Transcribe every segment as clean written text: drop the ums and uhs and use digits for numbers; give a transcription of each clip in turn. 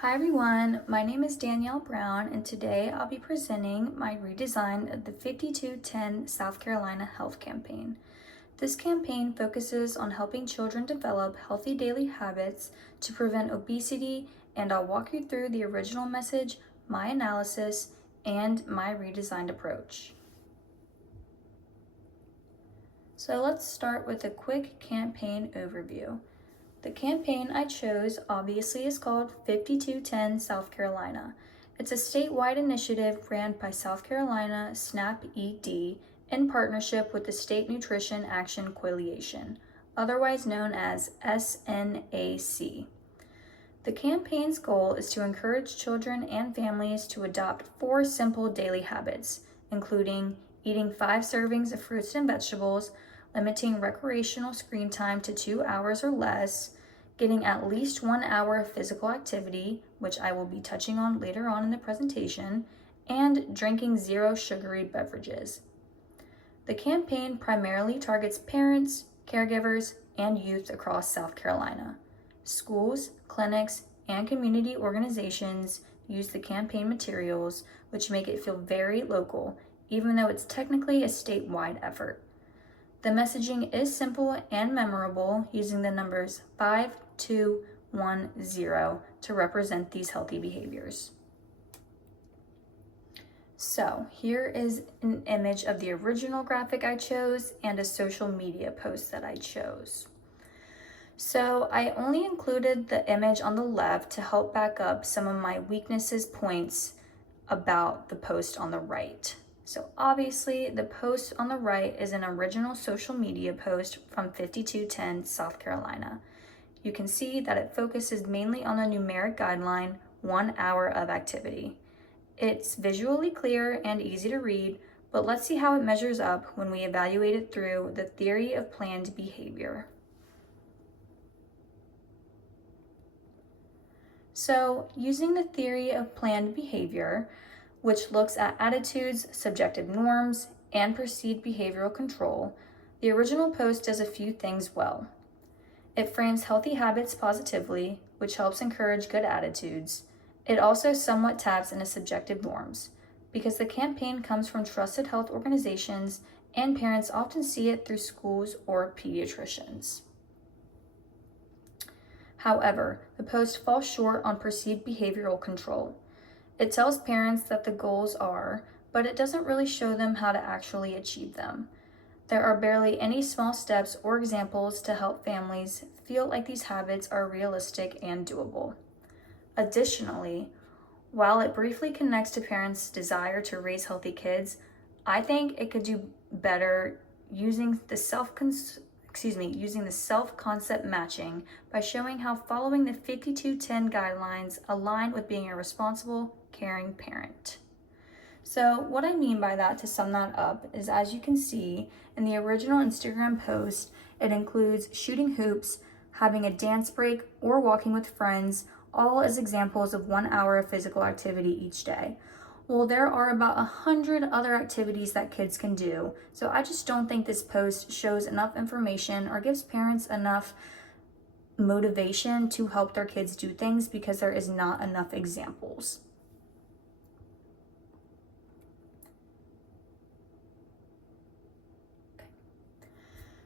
Hi everyone, my name is Danielle Brown and today I'll be presenting my redesign of the 5210 South Carolina Health Campaign. This campaign focuses on helping children develop healthy daily habits to prevent obesity, and I'll walk you through the original message, my analysis, and my redesigned approach. So let's start with a quick campaign overview. The campaign I chose obviously is called 5210 South Carolina. It's a statewide initiative ran by South Carolina SNAP ED in partnership with the State Nutrition Action Coalition, otherwise known as SNAC. The campaign's goal is to encourage children and families to adopt 4 simple daily habits, including eating 5 servings of fruits and vegetables, limiting recreational screen time to 2 hours or less, getting at least 1 hour of physical activity, which I will be touching on later on in the presentation, and drinking 0 sugary beverages. The campaign primarily targets parents, caregivers, and youth across South Carolina. Schools, clinics, and community organizations use the campaign materials, which make it feel very local, even though it's technically a statewide effort. The messaging is simple and memorable, using the numbers 5210 to represent these healthy behaviors. So here is an image of the original graphic I chose and a social media post that I chose. So I only included the image on the left to help back up some of my weaknesses points about the post on the right. So obviously the post on the right is an original social media post from 5210 South Carolina. You can see that it focuses mainly on the numeric guideline, 1 hour of activity. It's visually clear and easy to read, but let's see how it measures up when we evaluate it through the theory of planned behavior. So, using the theory of planned behavior, which looks at attitudes, subjective norms, and perceived behavioral control, the original post does a few things well. It frames healthy habits positively, which helps encourage good attitudes. It also somewhat taps into subjective norms, because the campaign comes from trusted health organizations and parents often see it through schools or pediatricians. However, the post falls short on perceived behavioral control. It tells parents that the goals are, but it doesn't really show them how to actually achieve them. There are barely any small steps or examples to help families feel like these habits are realistic and doable. Additionally, while it briefly connects to parents' desire to raise healthy kids, I think it could do better using the self-concept matching by showing how following the 5210 guidelines align with being a responsible, caring parent. So what I mean by that, to sum that up, is as you can see in the original Instagram post, it includes shooting hoops, having a dance break, or walking with friends, all as examples of 1 hour of physical activity each day. Well, there are about 100 other activities that kids can do, so I just don't think this post shows enough information or gives parents enough motivation to help their kids do things because there is not enough examples.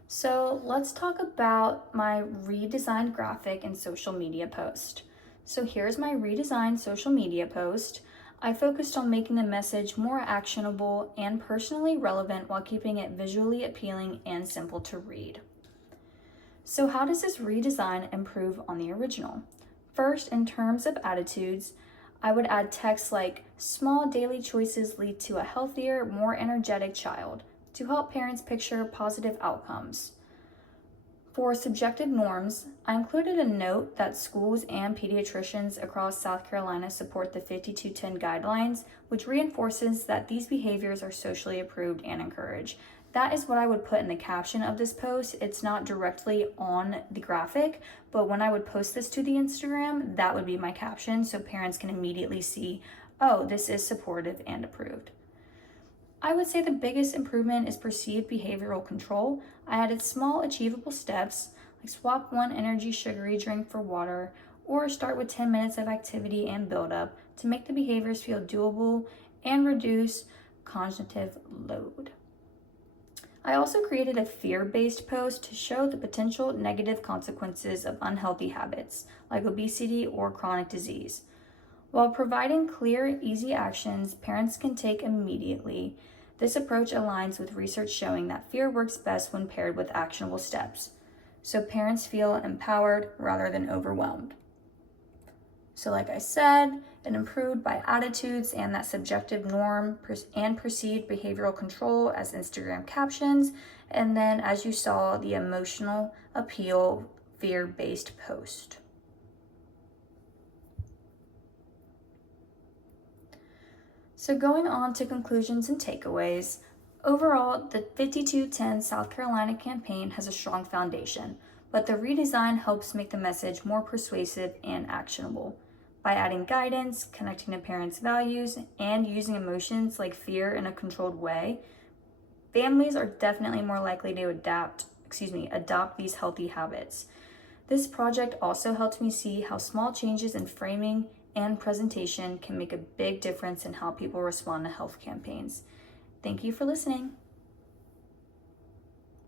So let's talk about my redesigned graphic and social media post. So here's my redesigned social media post. I focused on making the message more actionable and personally relevant while keeping it visually appealing and simple to read. So how does this redesign improve on the original? First, in terms of attitudes, I would add text like "small daily choices lead to a healthier, more energetic child" to help parents picture positive outcomes. For subjective norms, I included a note that schools and pediatricians across South Carolina support the 5210 guidelines, which reinforces that these behaviors are socially approved and encouraged. That is what I would put in the caption of this post. It's not directly on the graphic, but when I would post this to the Instagram, that would be my caption so parents can immediately see, oh, this is supportive and approved. I would say the biggest improvement is perceived behavioral control. I added small achievable steps, like swap 1 energy sugary drink for water, or start with 10 minutes of activity and build up to make the behaviors feel doable and reduce cognitive load. I also created a fear-based post to show the potential negative consequences of unhealthy habits like obesity or chronic disease. While providing clear, easy actions parents can take immediately, this approach aligns with research showing that fear works best when paired with actionable steps, so parents feel empowered rather than overwhelmed. So like I said, it improved by attitudes and that subjective norm and perceived behavioral control as Instagram captions, and then as you saw, the emotional appeal fear-based post. So going on to conclusions and takeaways, overall, the 5210 South Carolina campaign has a strong foundation, but the redesign helps make the message more persuasive and actionable. By adding guidance, connecting to parents' values, and using emotions like fear in a controlled way, families are definitely more likely to adopt these healthy habits. This project also helped me see how small changes in framing and presentation can make a big difference in how people respond to health campaigns. Thank you for listening.